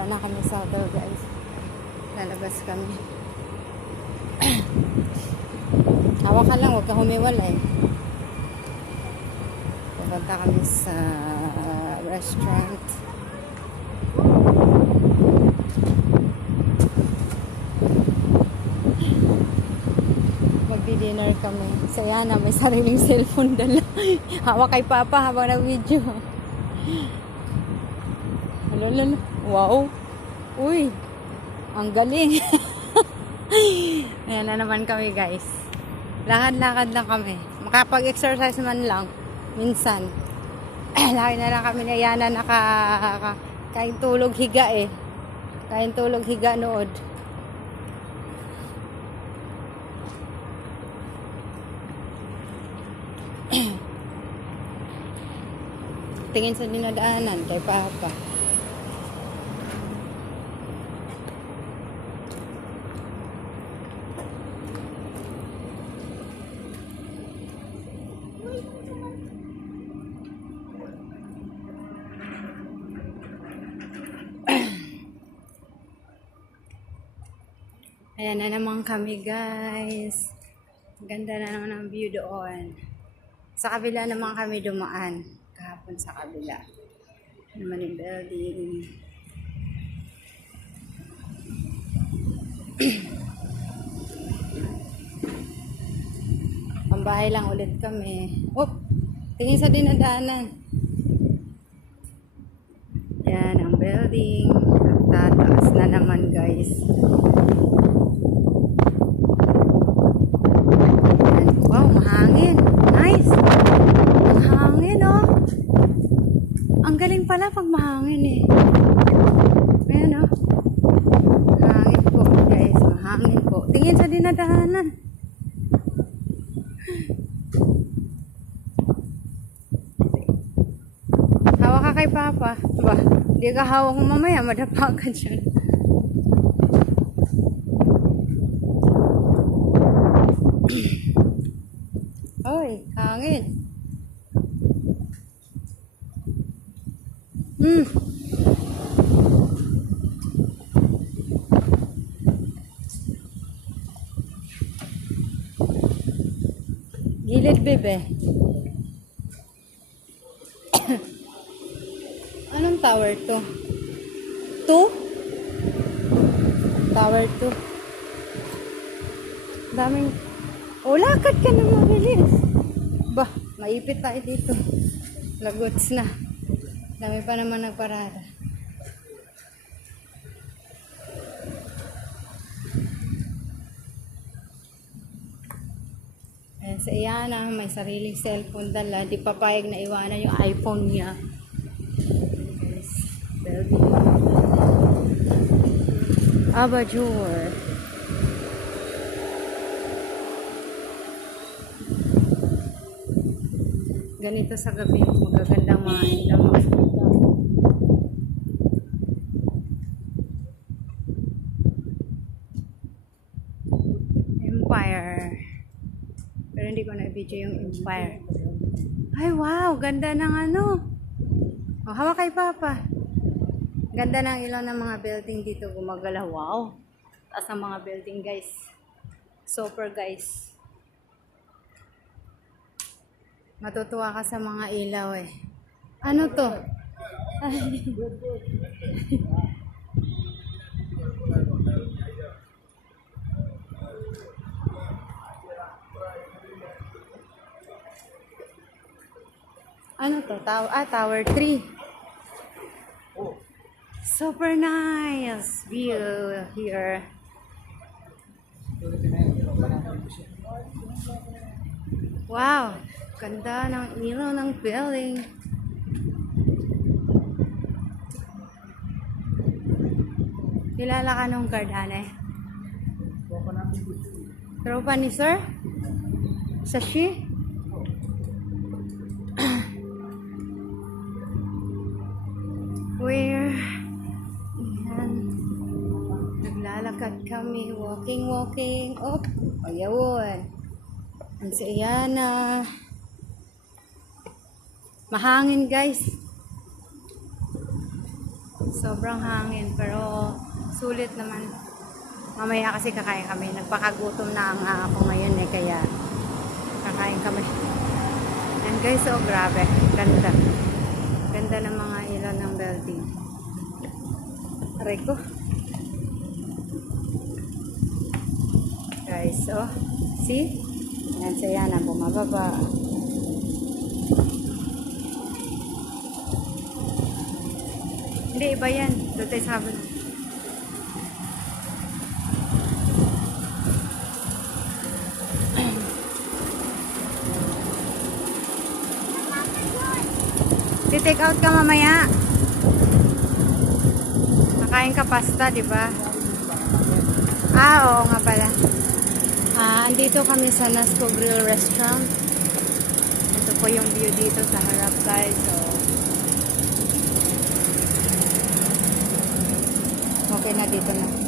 Punta na kami sa hotel, guys. Lalabas kami. Hawak ka lang, huwag ka humiwalay. Pupunta kami sa restaurant. Magdi-dinner kami. So yan na, may sariling cellphone dala. Hawak kay Papa habang nag-video. Lalo. Wow. Uy. Ang galing. Ayan na naman kami, guys. Lakad-lakad lang kami. Makapag-exercise man lang. Minsan. Laki na lang kami na yan na kain tulog higa eh. Kain tulog higa nood. Tingin sa dinadaanan kay Papa. Ayan na naman kami, guys. Ganda na naman ang view doon. Sa kabila naman kami dumaan. Kahapon sa kabila. Naman yung building. Pambahay lang ulit kami. Oop! Tingin sa dinadaanan. Yan ang building. Tataas na naman, guys. Wow, mahangin. Nice. Mahangin, oh. Ang galing pala pag mahangin, eh. Ayan, oh. Mahangin po, guys. Mahangin po. Tingin sa dinadaanan. Hawak ka kay Papa. Ba, hindi ka hawak mo mamaya. Madapa ka dyan. Oy, hangin. Gilid, bebe. Anong tower to? 2? Tower 2. Daming... O, lakad ka na mabilis. Bah, maipit tayo dito. Lagots na. Dami pa naman nagparada. Ayan, sa Iyana, may sariling cellphone dala. Di papayag na iwanan yung iPhone niya. Abajur. Ganito sa gabi, magagandang mga ilaw. Empire. Pero hindi ko na-video yung Empire. Ay, wow! Ganda ng ano. Oh, hawak kay Papa. Ganda ng ilaw ng mga building dito. Gumagalaw. Wow! Taas ang mga building, guys. Super, guys. Matutuwa ka sa mga ilaw eh. Ano to? Ay. Ano to? Tower 3. Super nice view here. Wow! Ganda ng ilaw ng building. Kilala ka nung Gardane? Tropa ni Sir? Sashi? Where? Ayan. Naglalakad kami. Walking. Oh, ayun. Ang sa Iyana. Mahangin, guys. Sobrang hangin, pero sulit naman. Mamaya kasi kakain kami. Nagpakagutom na nga ako ngayon eh, kaya kakain kami. And guys, oh grabe. Ganda. Ganda ng mga ilaw ng building. Aray ko. Guys, oh. See? Yan sa yan ang bumababa. Hindi, iba yan. Doon tayo sa habon. Take out ka mamaya. Nakain ka pasta, di ba? Oo nga pala. Andito kami sa Nasco Grill Restaurant. Ito po yung view dito sa harap, guys. So, okay na dito na.